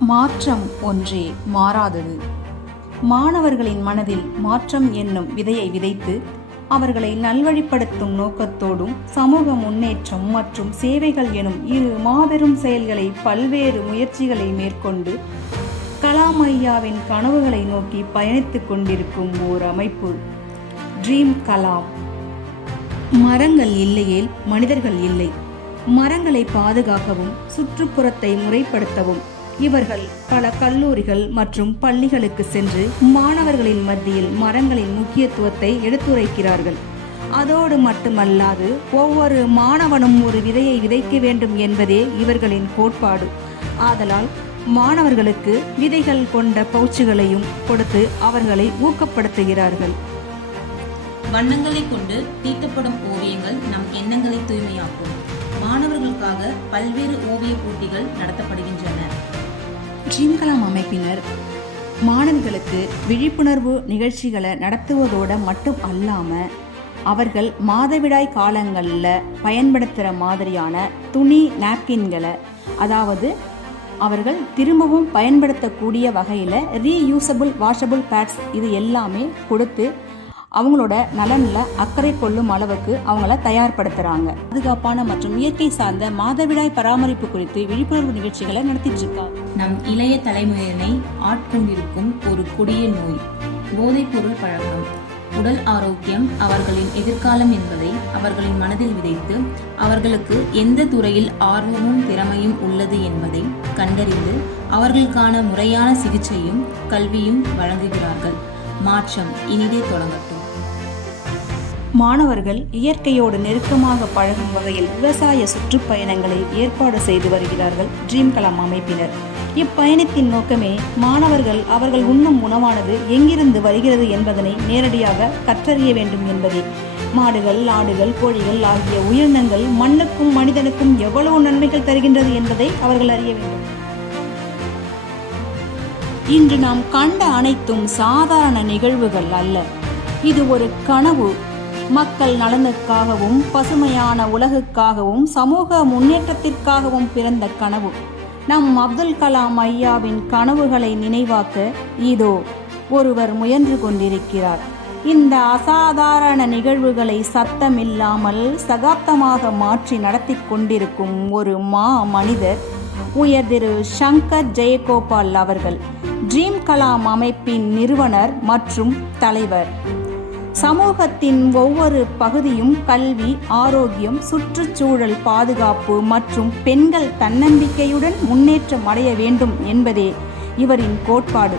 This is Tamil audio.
மாற்றம் ஒன்றே மாறாதது. மாணவர்களின் மனதில் மாற்றம் என்னும் விதையை விதைத்து அவர்களை நல்வழிப்படுத்தும் நோக்கத்தோடும் சமூக முன்னேற்றம் மற்றும் சேவைகள் எனும் இரு மாபெரும் செயல்களை பல்வேறு முயற்சிகளை மேற்கொண்டு கலாம் ஐயாவின் கனவுகளை நோக்கி பயணித்துக் கொண்டிருக்கும் ஓர் அமைப்பு ட்ரீம் கலாம். மரங்கள் இல்லையேல் மனிதர்கள் இல்லை. மரங்களை பாதுகாக்கவும் சுற்றுப்புறத்தை முறைப்படுத்தவும் இவர்கள் பல கல்லூரிகள் மற்றும் பள்ளிகளுக்கு சென்று மாணவர்களின் மத்தியில் மரங்களின் முக்கியத்துவத்தை எடுத்துரைக்கிறார்கள். அதோடு மட்டுமல்லாது ஒவ்வொரு மாணவனும் ஒரு விதையை விதைக்க வேண்டும் என்பதே இவர்களின் கோட்பாடு. ஆதலால் மாணவர்களுக்கு விதைகள் கொண்ட பவுச்சுகளையும் கொடுத்து அவர்களை ஊக்கப்படுத்துகிறார்கள். வண்ணங்களை கொண்டு தீட்டப்படும் ஓவியங்கள் நம் எண்ணங்களை தூய்மையாக்கும். மாணவர்களுக்காக பல்வேறு ஓவிய போட்டிகள் நடத்தப்படுகின்றன. ட்ரீம் கலாம் அமைப்பினர் மாணவர்களுக்கு விழிப்புணர்வு நிகழ்ச்சிகளை நடத்துவதோடு மட்டும் அல்லாமல் அவர்கள் மாதவிடாய் காலங்களில் பயன்படுத்துகிற மாதிரியான துணி நாப்கின்களை, அதாவது அவர்கள் திரும்பவும் பயன்படுத்தக்கூடிய வகையில் ரீயூசபிள் வாஷபிள் பேட்ஸ் இது எல்லாமே கொடுத்து அவங்களோட நலனில் அக்கறை கொள்ளும் அளவுக்கு அவங்கள தயார்படுத்துகிறாங்க. பாதுகாப்பான மற்றும் இயற்கை சார்ந்த மாதவிடாய் பராமரிப்பு குறித்து விழிப்புணர்வு நிகழ்ச்சிகளை நடத்திட்டு இருக்காங்க. நம் இளைய தலைமுறையினை ஆட்கொண்டிருக்கும் ஒரு கொடிய நோய் போதைப் பொருள் பழக்கம். உடல் ஆரோக்கியம் அவர்களின் எதிர்காலம் என்பதை அவர்களின் மனதில் விதைத்து அவர்களுக்கு எந்த துறையில் ஆர்வமும் திறமையும் உள்ளது என்பதை கண்டறிந்து அவர்களுக்கான முறையான சிகிச்சையும் கல்வியும் வழங்குகிறார்கள். மாற்றம் இனிதே தொடங்கட்டும். மாணவர்கள் இயற்கையோடு நெருக்கமாக பழகும் வகையில் விவசாய சுற்றுப்பயணங்களை ஏற்பாடு செய்து வருகிறார்கள் ட்ரீம் கலாம் அமைப்பினர். இப்பயணத்தின் நோக்கமே மாணவர்கள் அவர்கள் உண்ணும் உணவானது எங்கிருந்து வருகிறது என்பதனை நேரடியாக கற்றறிய வேண்டும் என்பதே. மாடுகள், ஆடுகள், கோழிகள் ஆகிய உயிரினங்கள் மண்ணுக்கும் மனிதனுக்கும் எவ்வளவு நன்மைகள் தருகின்றது என்பதை அவர்கள் அறிய வேண்டும். இன்று நாம் கண்ட அனைத்தும் சாதாரண நிகழ்வுகள் அல்ல. இது ஒரு கனவு. மக்கள் நலனுக்காகவும் பசுமையான உலகுக்காகவும் சமூக முன்னேற்றத்திற்காகவும் பிறந்த கனவு. நம் அப்துல் கலாம் ஐயாவின் கனவுகளை நினைவாக்க இதோ ஒருவர் முயன்று கொண்டிருக்கிறார். இந்த அசாதாரண நிகழ்வுகளை சத்தமில்லாமல் சகாப்தமாக மாற்றி நடத்தி கொண்டிருக்கும் ஒரு மனிதர் உயர் திரு சங்கர் ஜெயகோபால் அவர்கள், ட்ரீம் கலாம் அமைப்பின் நிறுவனர் மற்றும் தலைவர். சமூகத்தின் ஒவ்வொரு பகுதியும் கல்வி, ஆரோக்கியம், சுற்றுச்சூழல் பாதுகாப்பு மற்றும் பெண்கள் தன்னம்பிக்கையுடன் முன்னேற்றம் அடைய வேண்டும் என்பதே இவரின் கோட்பாடு.